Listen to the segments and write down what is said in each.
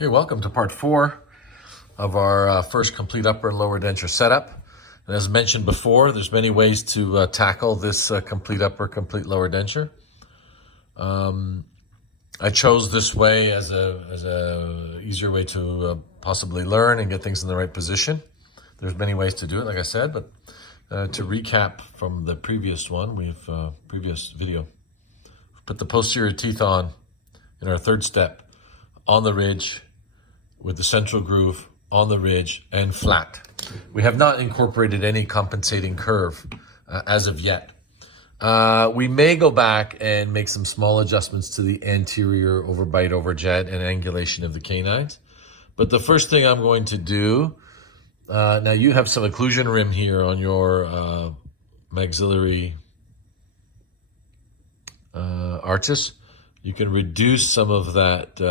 Okay, welcome to part 4 of our first complete upper and lower denture setup. And as mentioned before, there's many ways to tackle this complete upper, complete lower denture. I chose this way as a easier way to possibly learn and get things in the right position. There's many ways to do it, like I said, but to recap from the previous one, previous video, we've put the posterior teeth on in our third step on the ridge, with the central groove on the ridge and flat. We have not incorporated any compensating curve as of yet. We may go back and make some small adjustments to the anterior overbite, overjet, and angulation of the canines. But the first thing I'm going to do, now you have some occlusion rim here on your maxillary arches. You can reduce some of that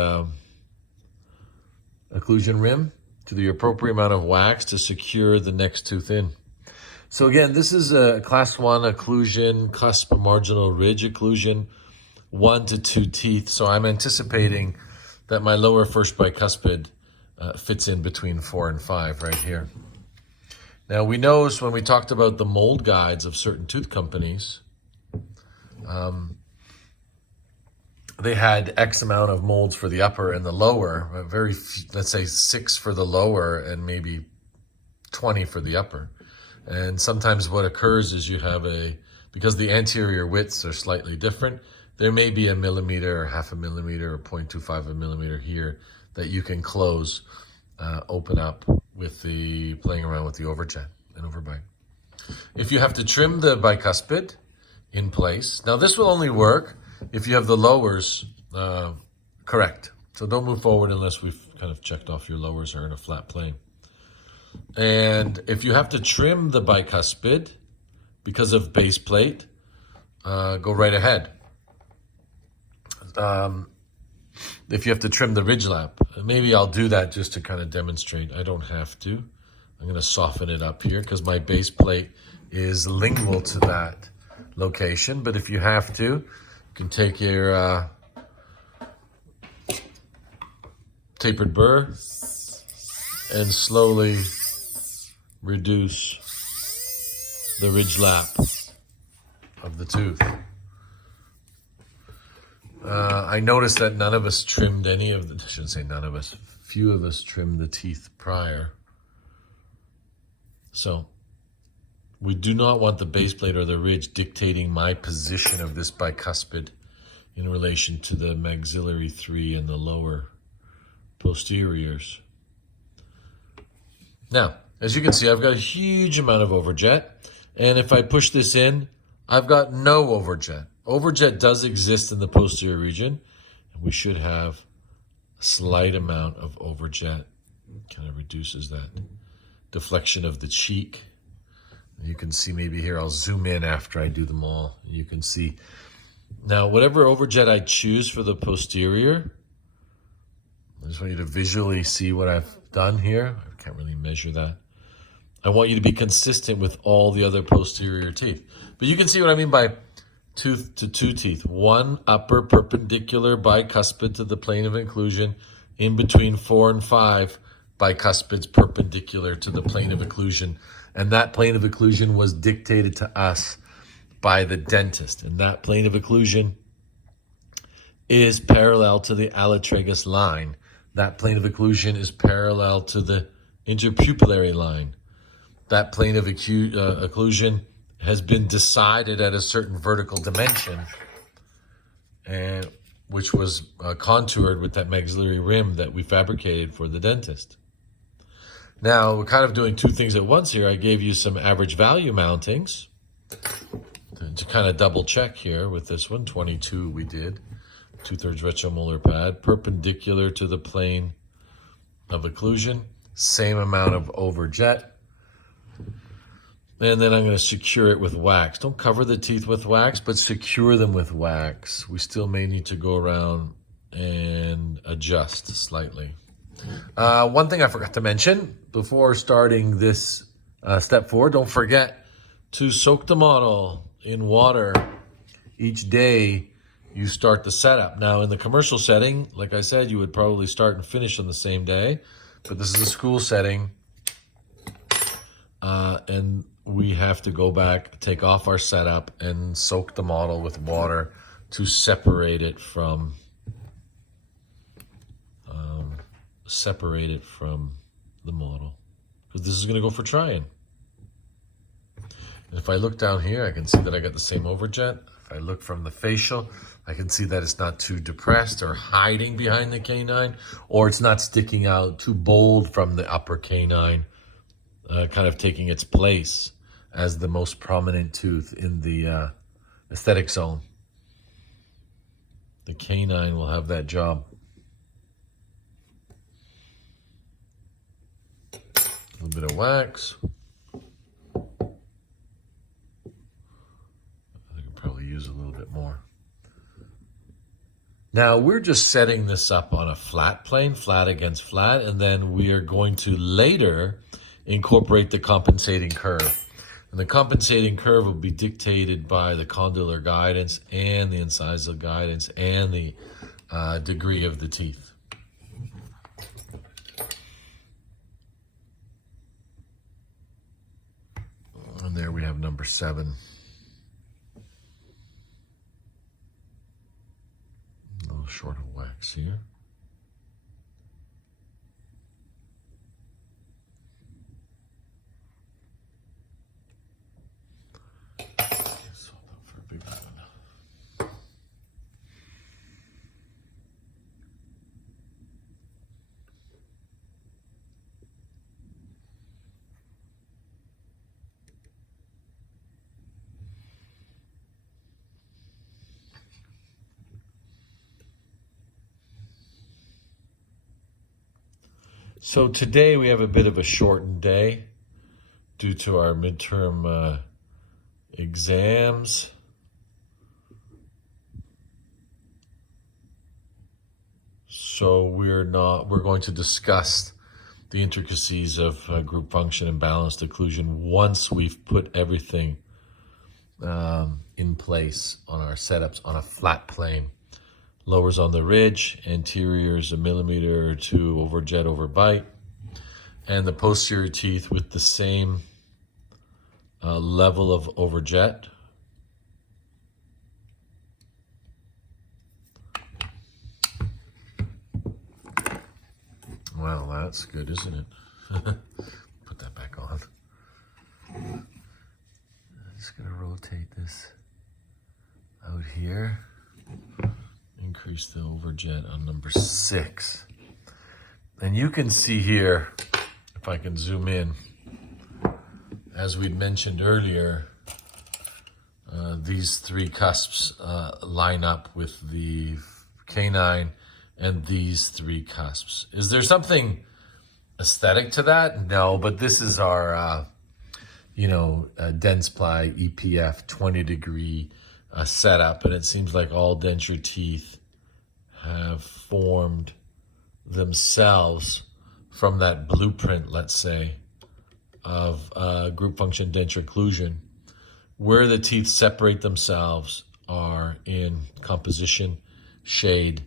occlusion rim to the appropriate amount of wax to secure the next tooth in. So again, this is a class 1 occlusion, cusp marginal ridge occlusion, 1 to 2 teeth. So I'm anticipating that my lower first bicuspid fits in between 4 and 5 right here. Now we know when we talked about the mold guides of certain tooth companies, they had X amount of molds for the upper and the lower, let's say 6 for the lower and maybe 20 for the upper. And sometimes what occurs is you have because the anterior widths are slightly different, there may be a millimeter or half a millimeter or 0.25 of a millimeter here that you can close, open up with playing around with the overjet and overbite. If you have to trim the bicuspid in place, now this will only work if you have the lowers correct. So don't move forward unless we've kind of checked off your lowers are in a flat plane. And if you have to trim the bicuspid because of base plate, go right ahead. If you have to trim the ridge lap, maybe I'll do that just to kind of demonstrate. I don't have to. I'm going to soften it up here because my base plate is lingual to that location. But if you have to, you can take your tapered burr and slowly reduce the ridge lap of the tooth. I noticed that none of us trimmed I shouldn't say none of us, few of us trimmed the teeth prior. So we do not want the base plate or the ridge dictating my position of this bicuspid in relation to the maxillary 3 and the lower posteriors. Now, as you can see, I've got a huge amount of overjet, and if I push this in, I've got no overjet. Overjet does exist in the posterior region, and we should have a slight amount of overjet. Kind of reduces that deflection of the cheek. You can see maybe here, I'll zoom in after I do them all. You can see. Now, whatever overjet I choose for the posterior, I just want you to visually see what I've done here. I can't really measure that. I want you to be consistent with all the other posterior teeth. But you can see what I mean by tooth to two teeth. One upper perpendicular bicuspid to the plane of occlusion, in between 4 and 5 bicuspids perpendicular to the plane of occlusion. And that plane of occlusion was dictated to us by the dentist. And that plane of occlusion is parallel to the allotragus line. That plane of occlusion is parallel to the interpupillary line. That plane of occlusion has been decided at a certain vertical dimension, and which was contoured with that maxillary rim that we fabricated for the dentist. Now, we're kind of doing two things at once here. I gave you some average value mountings to kind of double check here with this one. 22 we did. 2/3 retromolar pad, perpendicular to the plane of occlusion. Same amount of overjet. And then I'm going to secure it with wax. Don't cover the teeth with wax, but secure them with wax. We still may need to go around and adjust slightly. One thing I forgot to mention before starting this step 4, don't forget to soak the model in water each day you start the setup. Now, in the commercial setting, like I said, you would probably start and finish on the same day, but this is a school setting, and we have to go back, take off our setup, and soak the model with water to separate it from the model, because this is going to go for trying. And if I look down here, I can see that I got the same overjet. If I look from the facial, I can see that it's not too depressed or hiding behind the canine, or it's not sticking out too bold from the upper canine, kind of taking its place as the most prominent tooth in the aesthetic zone. The canine will have that job. A little bit of wax. I could probably use a little bit more. Now we're just setting this up on a flat plane, flat against flat, and then we are going to later incorporate the compensating curve. And the compensating curve will be dictated by the condylar guidance and the incisal guidance and the degree of the teeth. And there we have number 7. A little short of wax here. So today we have a bit of a shortened day due to our midterm exams. So we're going to discuss the intricacies of group function and balanced occlusion once we've put everything in place on our setups on a flat plane. Lowers on the ridge, anteriors 1 millimeter or 2 over jet over bite, and the posterior teeth with the same level of overjet. Well, that's good, isn't it? Put that back on. I'm just going to rotate this out here. Increase the overjet on number 6. And you can see here, if I can zoom in, as we'd mentioned earlier, these 3 cusps line up with the canine and these 3 cusps. Is there something aesthetic to that? No, but this is our, Dentsply EPF 20-degree setup, and it seems like all denture teeth have formed themselves from that blueprint, let's say, of group function denture occlusion. Where the teeth separate themselves are in composition, shade,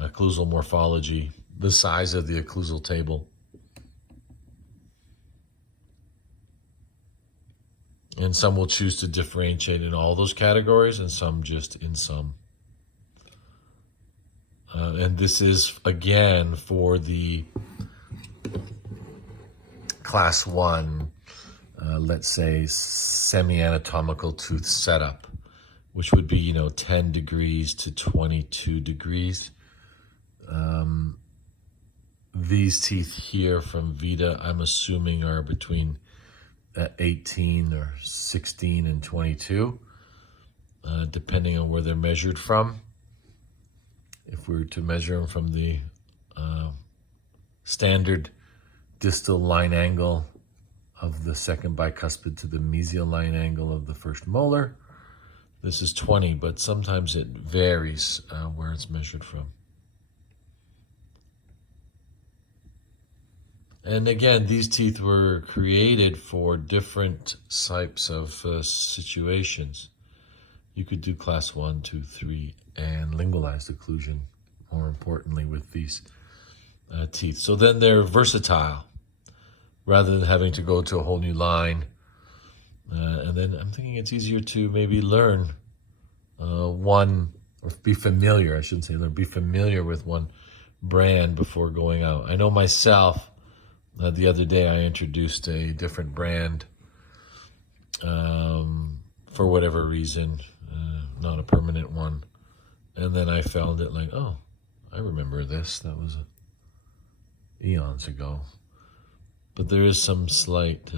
occlusal morphology, the size of the occlusal table. And some will choose to differentiate in all those categories, and some just in some. And this is, again, for the class 1, let's say, semi-anatomical tooth setup, which would be, 10 degrees to 22 degrees. These teeth here from Vita, I'm assuming, are between 18 or 16 and 22, depending on where they're measured from. If we were to measure them from the standard distal line angle of the second bicuspid to the mesial line angle of the first molar, this is 20, but sometimes it varies where it's measured from. And again, these teeth were created for different types of situations. You could do class 1, 2, 3, and lingualized occlusion, more importantly, with these teeth. So then they're versatile rather than having to go to a whole new line. And then I'm thinking it's easier to maybe learn one, or be familiar, I shouldn't say learn, be familiar with one brand before going out. I know myself, the other day I introduced a different brand for whatever reason, not a permanent one. And then I found it like, oh, I remember this. That was eons ago. But there is some slight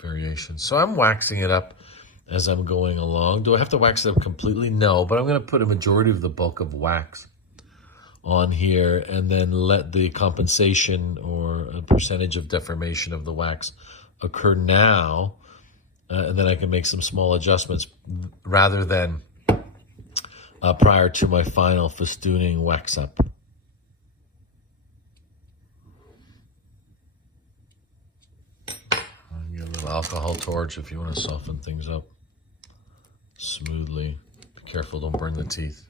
variation. So I'm waxing it up as I'm going along. Do I have to wax it up completely? No, but I'm going to put a majority of the bulk of wax on here and then let the compensation or a percentage of deformation of the wax occur now. And then I can make some small adjustments rather than prior to my final festooning wax up. Get a little alcohol torch if you want to soften things up smoothly. Be careful, don't burn the teeth.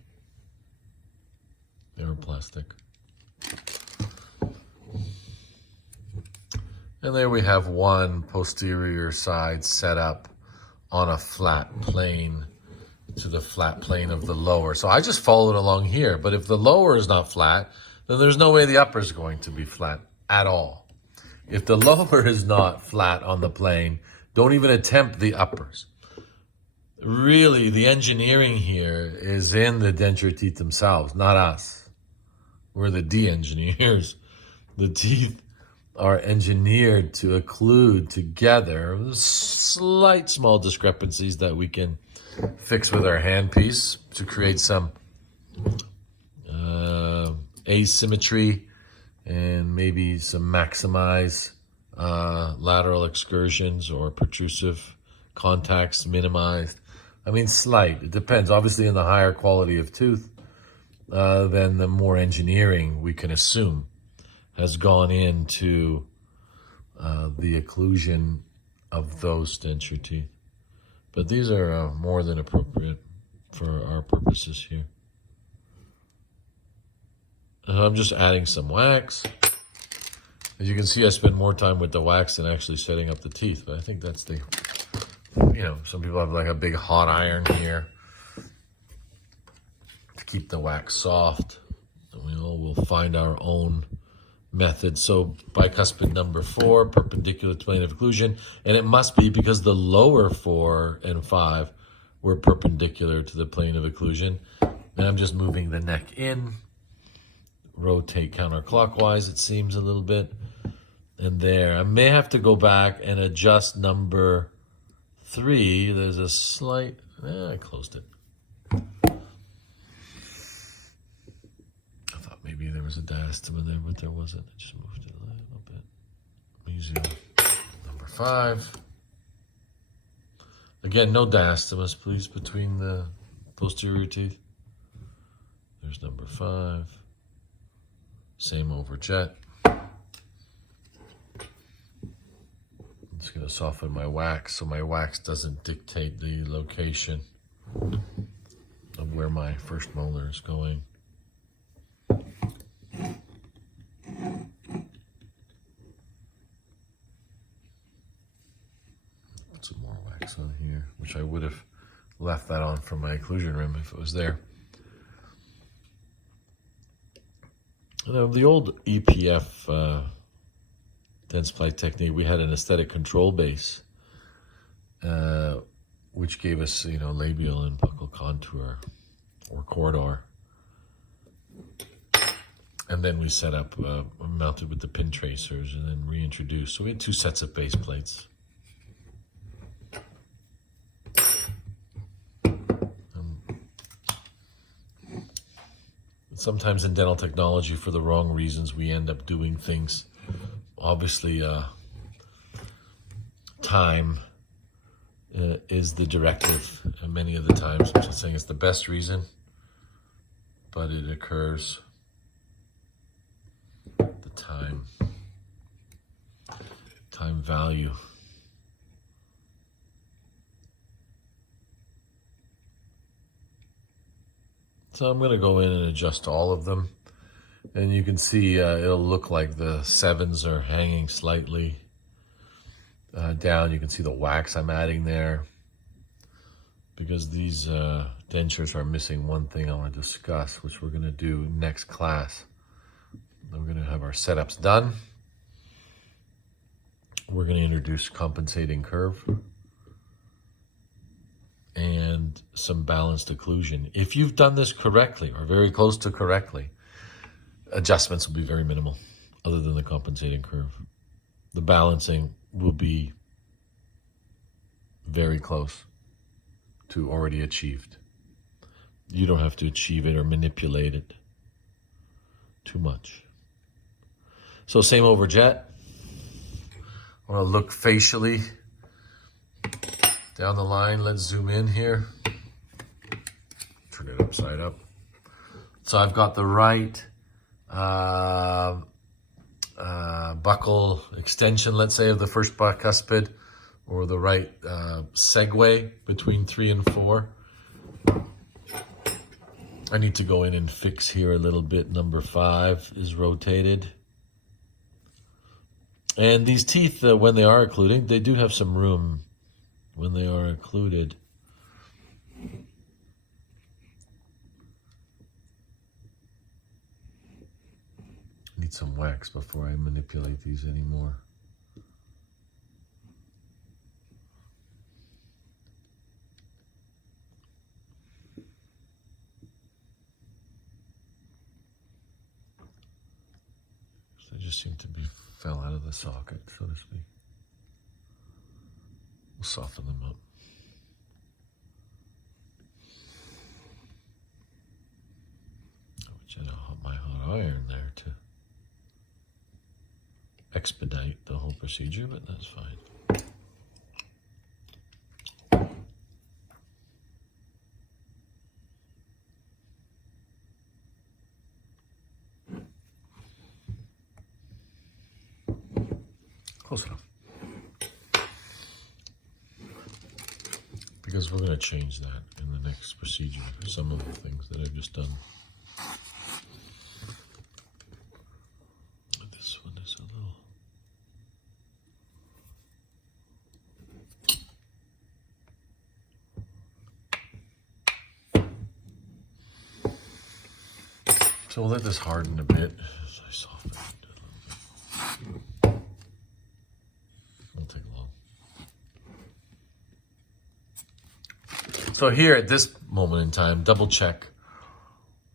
They were plastic. And there we have one posterior side set up on a flat plane to the flat plane of the lower. So I just followed along here, but if the lower is not flat, then there's no way the upper is going to be flat at all. If the lower is not flat on the plane, don't even attempt the uppers. Really, the engineering here is in the denture teeth themselves, not us. We're the de-engineers. The teeth are engineered to occlude together with slight small discrepancies that we can fix with our handpiece to create some asymmetry and maybe some maximize lateral excursions or protrusive contacts minimized. I mean, slight. It depends. Obviously, in the higher quality of tooth, then the more engineering we can assume has gone into the occlusion of those denture teeth. But these are more than appropriate for our purposes here. And I'm just adding some wax. As you can see, I spend more time with the wax than actually setting up the teeth. But I think that's the, some people have like a big hot iron here to keep the wax soft. And we'll find our own method. So bicuspid number 4, perpendicular to plane of occlusion. And it must be because the lower 4 and 5 were perpendicular to the plane of occlusion. And I'm just moving the neck in. Rotate counterclockwise, it seems a little bit. And there, I may have to go back and adjust number 3. There's a slight, I closed it. I thought maybe there was a diastema there, but there wasn't. I just moved it a little bit. Mesial number 5. Again, no diastemas, please, between the posterior teeth. There's number 5. Same over jet. I'm just going to soften my wax so my wax doesn't dictate the location of where my first molar is going. Put some more wax on here, which I would have left that on for my occlusion rim if it was there. The old EPF densplate technique, we had an aesthetic control base, which gave us, labial and buccal contour or corridor. And then we set up, mounted with the pin tracers and then reintroduced. So we had 2 sets of base plates. Sometimes in dental technology, for the wrong reasons, we end up doing things. Obviously, time is the directive many of the times. I'm not saying it's the best reason, but it occurs. The time value. So I'm going to go in and adjust all of them. And you can see it'll look like the 7s are hanging slightly down. You can see the wax I'm adding there, because these dentures are missing one thing I want to discuss, which we're going to do next class. Then we're going to have our setups done. We're going to introduce compensating curve and some balanced occlusion. If you've done this correctly or very close to correctly, adjustments will be very minimal other than the compensating curve. The balancing will be very close to already achieved. You don't have to achieve it or manipulate it too much. So same over jet. I want to look facially down the line. Let's zoom in here. Turn it upside up. So I've got the right buccal extension, let's say, of the first bicuspid, or the right segue between 3 and 4. I need to go in and fix here a little bit. Number 5 is rotated. And these teeth, when they are occluding, they do have some room when they are occluded. Need some wax before I manipulate these anymore. They just seem to be fell out of the socket, so to speak. We'll soften them up. Which I have my hot iron there to expedite the whole procedure, but that's fine. Close enough. Because we're going to change that in the next procedure for some of the things that I've just done. This one is a little... So we'll let this harden a bit as I soften it a little bit. Won't take long. So here at this moment in time, double check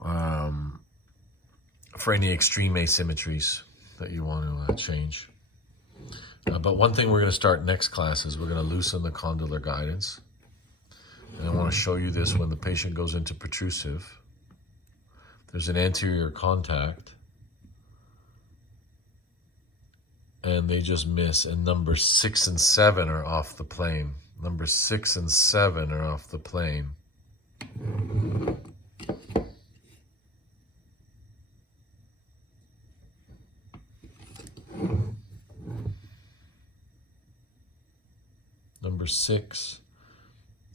for any extreme asymmetries that you want to change. But one thing we're going to start next class is we're going to loosen the condylar guidance. And I want to show you this when the patient goes into protrusive. There's an anterior contact, and they just miss, and numbers 6 and 7 are off the plane. Numbers 6 and 7 are off the plane. Number 6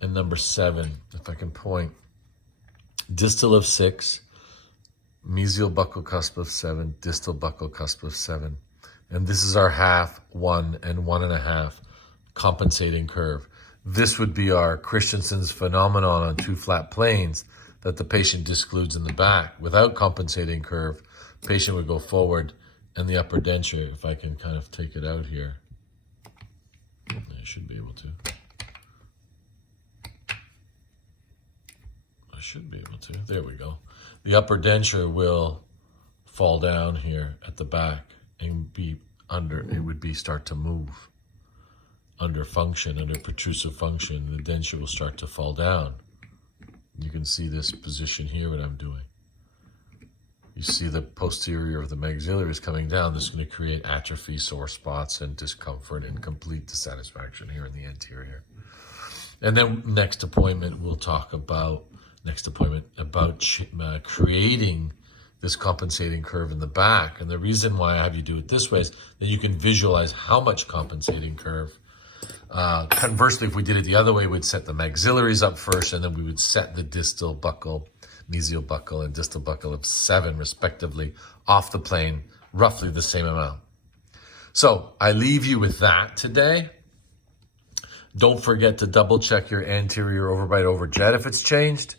and number 7, if I can point. Distal of 6, mesial buccal cusp of 7, distal buccal cusp of 7. And this is our half, 1 and 1.5 compensating curve. This would be our Christensen's phenomenon on 2 flat planes that the patient discludes in the back. Without compensating curve, patient would go forward, and the upper denture, if I can kind of take it out here, I should be able to. I should be able to. There we go. The upper denture will fall down here at the back and be under, it would be start to move under function, under protrusive function. The denture will start to fall down. You can see this position here, what I'm doing. You see the posterior of the maxillary is coming down. This is going to create atrophy, sore spots, and discomfort and complete dissatisfaction here in the anterior. And then next appointment, we'll talk about, creating this compensating curve in the back. And the reason why I have you do it this way is that you can visualize how much compensating curve. Conversely, if we did it the other way, we'd set the maxillaries up first, and then we would set the distal buccal mesial buccal and distal buccal of 7 respectively off the plane, roughly the same amount. So I leave you with that today. Don't forget to double check your anterior overbite over jet if it's changed.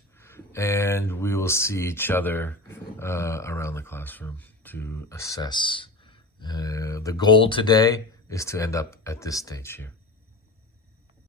And we will see each other around the classroom to assess. The goal today is to end up at this stage here.